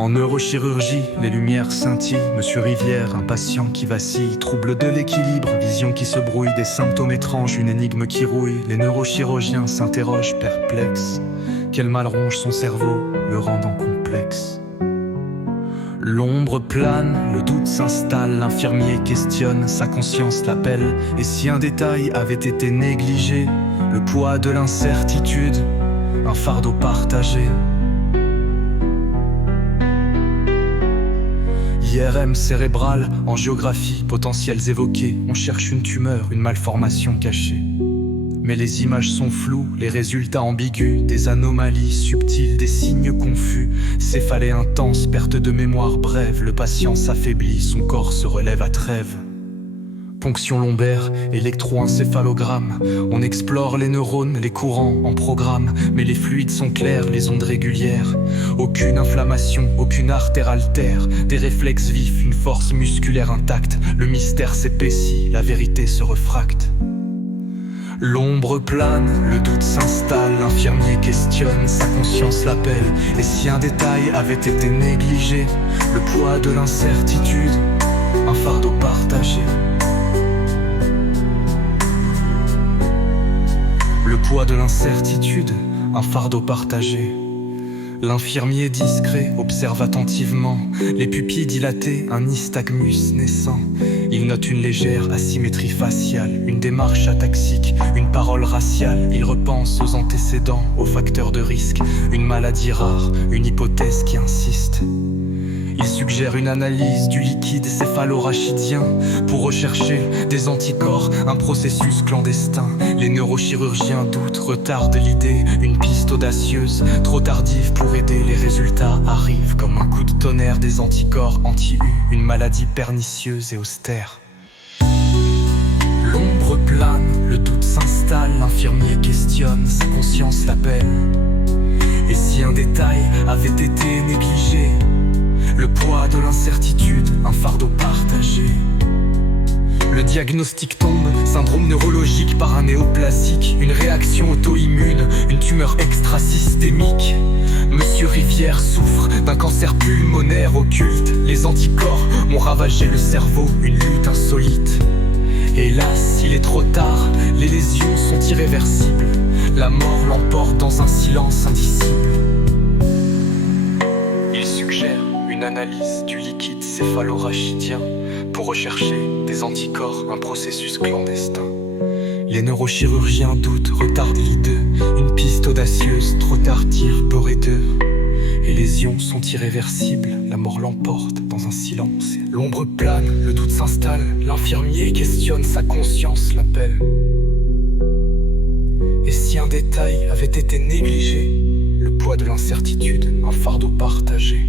En neurochirurgie, les lumières scintillent. Monsieur Rivière, un patient qui vacille. Trouble de l'équilibre, vision qui se brouille. Des symptômes étranges, une énigme qui rouille. Les neurochirurgiens s'interrogent perplexes. Quel mal ronge son cerveau, le rendant complexe? L'ombre plane, le doute s'installe. L'infirmier questionne, sa conscience l'appelle. Et si un détail avait été négligé? Le poids de l'incertitude, un fardeau partagé. IRM cérébrale, angiographies, potentiels évoqués. On cherche une tumeur, une malformation cachée. Mais les images sont floues, les résultats ambigus. Des anomalies subtiles, des signes confus. Céphalée intense, perte de mémoire brève. Le patient s'affaiblit, son corps se relève à trêve. Ponction lombaire, électroencéphalogramme. On explore les neurones, les courants en programme. Mais les fluides sont clairs, les ondes régulières. Aucune inflammation, aucune artère altère. Des réflexes vifs, une force musculaire intacte. Le mystère s'épaissit, la vérité se refracte. L'ombre plane, le doute s'installe. L'infirmier questionne, sa conscience l'appelle. Et si un détail avait été négligé? Le poids de l'incertitude, un fardeau partagé. Le poids de l'incertitude, un fardeau partagé. L'infirmier discret observe attentivement. Les pupilles dilatées, un nystagmus naissant. Il note une légère asymétrie faciale, une démarche ataxique, une parole raciale. Il repense aux antécédents, aux facteurs de risque. Une maladie rare, une hypothèse qui insiste. Il suggère une analyse du liquide céphalorachidien pour rechercher des anticorps, un processus clandestin. Les neurochirurgiens doutent, retardent l'idée, une piste audacieuse, trop tardive pour aider. Les résultats arrivent comme un coup de tonnerre, des anticorps anti-U, une maladie pernicieuse et austère. L'ombre plane, le doute s'installe, l'infirmier questionne, sa conscience l'appelle. Et si un détail avait été négligé? Le poids de l'incertitude, un fardeau partagé. Le diagnostic tombe, syndrome neurologique paranéoplasique. Une réaction auto-immune, une tumeur extrasystémique. Monsieur Rivière souffre d'un cancer pulmonaire occulte. Les anticorps ont ravagé le cerveau, une lutte insolite. Hélas, il est trop tard, les lésions sont irréversibles. La mort l'emporte dans un silence indicible. Il suggère une analyse du liquide céphalorachidien pour rechercher des anticorps, un processus clandestin. Les neurochirurgiens doutent, retardent l'idée, une piste audacieuse, trop tardive pour aider. Les lésions sont irréversibles, la mort l'emporte dans un silence. L'ombre plane, le doute s'installe, l'infirmier questionne, sa conscience l'appelle. Et si un détail avait été négligé? Le poids de l'incertitude, un fardeau partagé.